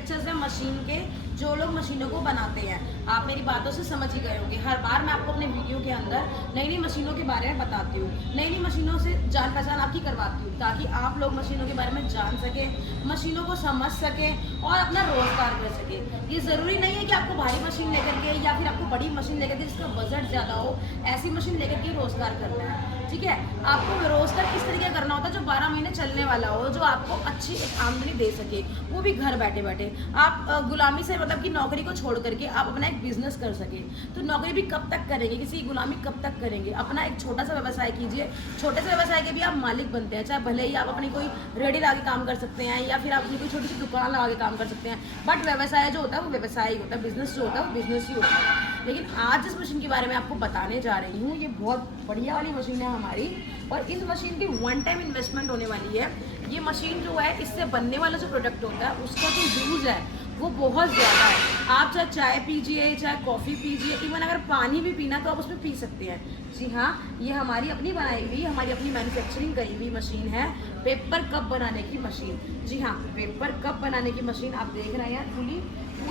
Manufacturers हैं machine के, जो लोग मशीनों को बनाते हैं। आप मेरी बातों से समझ ही गए होंगे। हर बार मैं आपको अपने वीडियो के अंदर नई नई मशीनों के बारे में बताती हूँ, नई नई मशीनों से जान पहचान आपकी करवाती हूँ, ताकि आप लोग मशीनों के बारे में जान सकें, मशीनों को समझ सकें और अपना रोजगार कर सकें। ये ज़रूरी नहीं है कि आपको भारी मशीन लेकर के या फिर आपको बड़ी मशीन लेकर के जिसका बजट ज़्यादा हो, ऐसी मशीन लेकर के रोजगार करना है। ठीक है, आपको रोजगार किस तरीके का करना होता है जो 12 महीने चलने वाला हो, जो आपको अच्छी एक आमदनी दे सके, वो भी घर बैठे बैठे। आप गुलामी से मतलब कि नौकरी को छोड़ करके आप अपना एक बिजनेस कर सके। तो नौकरी भी कब तक करेंगे, किसी की गुलामी कब तक करेंगे? अपना एक छोटा सा व्यवसाय कीजिए। छोटे से व्यवसाय के भी आप मालिक बनते हैं, चाहे भले ही आप अपनी कोई रेडी लगा के काम कर सकते हैं या फिर आप अपनी कोई छोटी सी दुकान लगा के काम कर सकते हैं, बट व्यवसाय जो होता है वो व्यवसाय ही होता है, बिजनेस जो होता है वो बिजनेस ही होता है। लेकिन आज जिस मशीन के बारे में आपको बताने जा रही हूँ, ये बहुत बढ़िया वाली मशीन है हमारी, और इस मशीन की वन टाइम इन्वेस्टमेंट होने वाली है। ये मशीन जो है, इससे बनने वाला जो प्रोडक्ट होता है उसका जो यूज़ है वो बहुत ज़्यादा है। आप चाहे चाय पीजिए, चाहे कॉफ़ी पीजिए, इवन अगर पानी भी पीना तो आप उसमें पी सकते हैं। जी हाँ, ये हमारी अपनी बनाई हुई, हमारी अपनी मैन्युफैक्चरिंग करी हुई मशीन है, पेपर कप बनाने की मशीन। जी हाँ, पेपर कप बनाने की मशीन आप देख रहे हैं, पूरी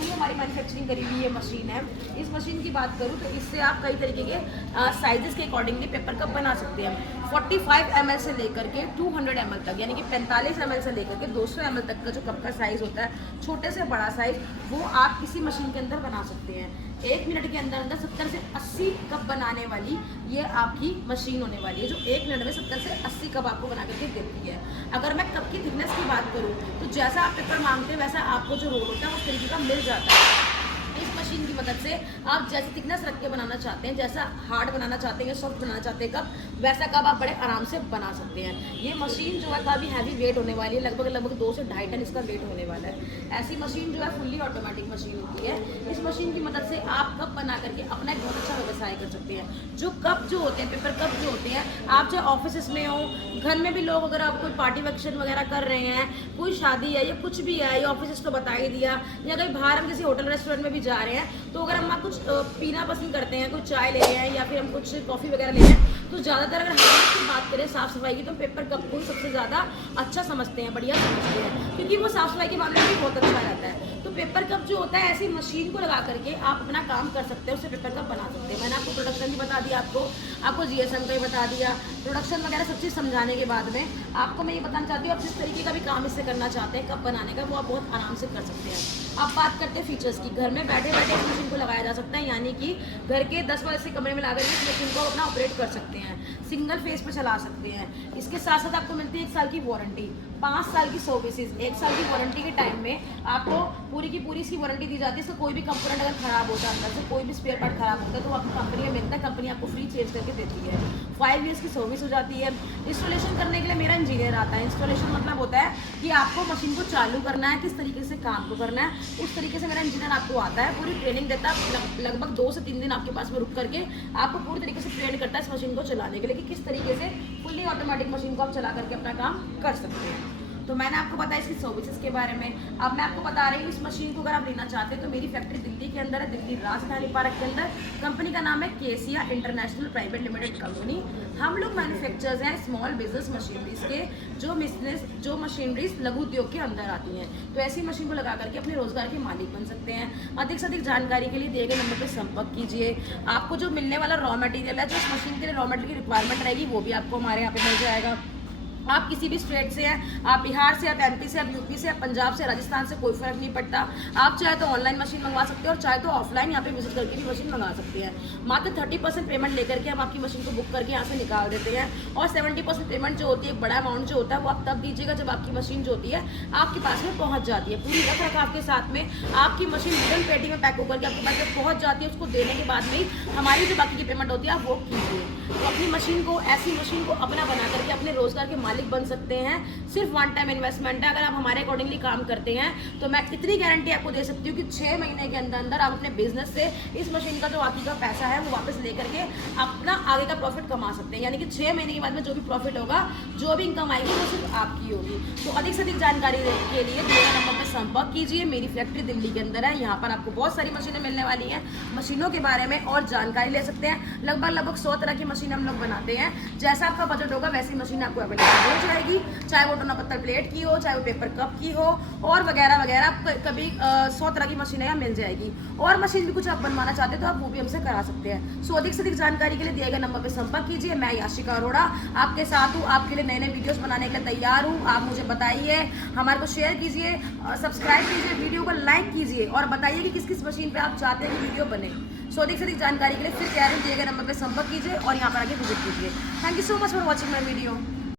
हमारी मैन्युफैक्चरिंग करी हुई ये मशीन है। इस मशीन की बात करूँ तो इससे आप कई तरीके के साइजेस के अकॉर्डिंगली पेपर कप बना सकते हैं। 45 ml से लेकर के 200 ml तक, यानी कि 45 ml से लेकर के 200 ml तक का जो कप का साइज़ होता है, छोटे से बड़ा साइज़, वो आप इसी मशीन के अंदर बना सकते हैं। 1 मिनट के अंदर अंदर 70 से 80 कप बनाने वाली ये आपकी मशीन होने वाली है, जो 1 मिनट में 70 से 80 कप आपको बना करके देती है। अगर मैं कप की थिकनेस की बात करूँ तो जैसा आप पेपर मांगते हैं वैसा आपको जो रोल होता है उस तरीके का मिल जाता है। इस मशीन की मदद से आप जैसी थिकनेस रख के बनाना चाहते हैं, जैसा हार्ड बनाना चाहते हैं, सॉफ्ट बनाना चाहते हैं कप, वैसा कप आप बड़े आराम से बना सकते हैं। ये मशीन जो है काफ़ी हैवी वेट होने वाली है, लगभग 2 से 2.5 टन इसका वेट होने वाला है। ऐसी मशीन जो है फुल्ली ऑटोमेटिक मशीन होती है। इस मशीन की मदद से आप कप बना करके अपना एक बहुत अच्छा व्यवसाय कर सकते हैं। जो कप जो होते हैं, पेपर कप जो होते हैं, आप चाहे ऑफिस में हो, घर में भी लोग अगर आप कोई पार्टी फंक्शन वगैरह कर रहे हैं, कोई शादी है या कुछ भी है, या ऑफिस तो बता ही दिया, या कहीं बाहर हम किसी होटल रेस्टोरेंट में भी जा रहे हैं, तो अगर हम कुछ पीना पसंद करते हैं, कुछ चाय ले रहे हैं या फिर हम कुछ कॉफ़ी वगैरह ले रहे हैं, तो ज़्यादातर अगर हम की बात करें साफ़ सफाई की, तो पेपर कप को सबसे ज़्यादा अच्छा समझते हैं, बढ़िया समझते हैं, क्योंकि वो साफ़ सफाई के मामले में भी बहुत अच्छा रहता है। तो पेपर कप जो होता है, ऐसी मशीन को लगा करके आप अपना काम कर सकते हैं, उससे पेपर कप बना सकते हैं। मैंने आपको प्रोडक्शन भी बता दिया, आपको GSM का भी बता दिया, प्रोडक्शन वगैरह सब चीज़ समझाने के बाद में आपको मैं ये बताना चाहती हूँ, आप जिस तरीके का भी काम इससे करना चाहते हैं कप बनाने का, वो आप बहुत आराम से कर सकते हैं। आप बात करते हैं फीचर्स की, घर में बैठे बैठे इस मशीन को लगाया जा सकता है, यानी कि घर के 10 बाय 10 कमरे में लाकर इस मशीन को अपना ऑपरेट कर सकते हैं, सिंगल फेस पे चला सकते हैं। इसके साथ साथ आपको मिलती है 1 साल की वारंटी, 5 साल की सर्विसेज। 1 साल की वारंटी के टाइम में आपको पूरी की पूरी इसकी वारंटी दी जाती है। इसका कोई भी कंपोनेंट अगर खराब होता है, अंदर से कोई भी स्पेयर पार्ट खराब होता है, तो आपको कंपनी में मिलता है, कंपनी आपको फ्री चेंज करके देती है। 5 ईयर्स की सर्विस हो जाती है। इंस्टॉलेशन करने के लिए मेरा इंजीनियर आता है। इंस्टॉलेशन मतलब होता है कि आपको मशीन को चालू करना है, किस तरीके से काम को करना है, उस तरीके से मेरा इंजीनियर आपको आता है, पूरी ट्रेनिंग देता है, लगभग 2 से 3 दिन आपके पास में रुक करके आपको पूरी तरीके से ट्रेन करता है इस मशीन को चलाने के लिए, कि किस तरीके से फुल्ली ऑटोमेटिक मशीन को आप चला करके अपना काम कर सकते हैं। तो मैंने आपको बताया इसकी सर्विसेज के बारे में। अब मैं आपको बता रही हूँ इस मशीन को अगर आप लेना चाहते हैं तो मेरी फैक्ट्री दिल्ली के अंदर है, दिल्ली राजधानी पार्क के अंदर। कंपनी का नाम है केसिया इंटरनेशनल प्राइवेट लिमिटेड कंपनी। हम लोग मैन्युफैक्चरर्स हैं स्मॉल बिजनेस मशीनरीज के, जो मशीनरीज लघु उद्योग के अंदर आती हैं। तो ऐसी मशीन को लगा करके अपने रोजगार के मालिक बन सकते हैं। अधिक से अधिक जानकारी के लिए दिए गए नंबर पर संपर्क कीजिए। आपको जो मिलने वाला रॉ मटेरियल है, जो इस मशीन के लिए रॉ मटेरियल की रिक्वायरमेंट रहेगी, वो भी आपको हमारे यहाँ पे मिल जाएगा। आप किसी भी स्टेट से हैं, आप बिहार से, आप MP से, आप UP से, आप पंजाब से, राजस्थान से, कोई फर्क नहीं पड़ता। आप चाहे तो ऑनलाइन मशीन मंगवा सकते हैं और चाहे तो ऑफलाइन यहाँ पे विजिट करके भी मशीन मंगा सकते हैं। मात्र 30% पेमेंट लेकर के हम आपकी मशीन को बुक करके यहाँ से निकाल देते हैं, और 70% पेमेंट जो होती है, बड़ा अमाउंट जो होता है, वो आप तब दीजिएगा जब आपकी मशीन जो होती है आपके पास में पहुँच जाती है। पूरी रख रखाव के साथ में आपकी मशीन वुडन पेटी में पैक होकर के आपके पास में पहुँच जाती है। उसको देने के बाद में ही हमारी जो बाकी की पेमेंट होती है आप वो कीजिए। तो अपनी मशीन को, ऐसी मशीन को अपना बना करके अपने रोजगार के मालिक बन सकते हैं। सिर्फ वन टाइम इन्वेस्टमेंट है। अगर आप हमारे अकॉर्डिंगली काम करते हैं तो मैं इतनी गारंटी आपको दे सकती हूँ कि 6 महीने के अंदर अंदर आप अपने बिजनेस से इस मशीन का जो बाकी का पैसा है वो वापस लेकर के अपना आगे का प्रॉफिट कमा सकते हैं। यानी कि 6 महीने के बाद में जो भी प्रॉफिट होगा, जो भी इनकम आएगी, वो सिर्फ आपकी होगी। तो अधिक से अधिक जानकारी के लिए दिए गए नंबर पर संपर्क कीजिए। मेरी फैक्ट्री दिल्ली के अंदर है, यहाँ पर आपको बहुत सारी मशीनें मिलने वाली हैं। मशीनों के बारे में और जानकारी ले सकते हैं। लगभग 100 तरह की मशीन हम लोग बनाते हैं। जैसा आपका बजट होगा वैसी मशीन आपको अवेलेबल हो जाएगी, चाहे वो डोना पत्थर प्लेट की हो, चाहे वो पेपर कप की हो और वगैरह वगैरह। कभी 100 तरह की मशीनें यहाँ मिल जाएगी। और मशीन भी कुछ आप बनवाना चाहते हो तो आप वो भी हमसे करा सकते हैं। सो अधिक से अधिक जानकारी के लिए दिए गए नंबर पर संपर्क कीजिए। मैं याशिका अरोड़ा आपके साथ हूँ, आपके लिए नए नए वीडियोस बनाने के लिए तैयार हूँ। आप मुझे बताइए, हमारे को शेयर कीजिए, सब्सक्राइब कीजिए, वीडियो को लाइक कीजिए और बताइए कि किस किस मशीन पे आप चाहते हैं कि वीडियो बने। सो अधिक से अधिक जानकारी के लिए फिर कह रहे हैं दिए गए नंबर पर संपर्क कीजिए और यहाँ पर आगे विजिट कीजिए। Thank you so much for watching my video.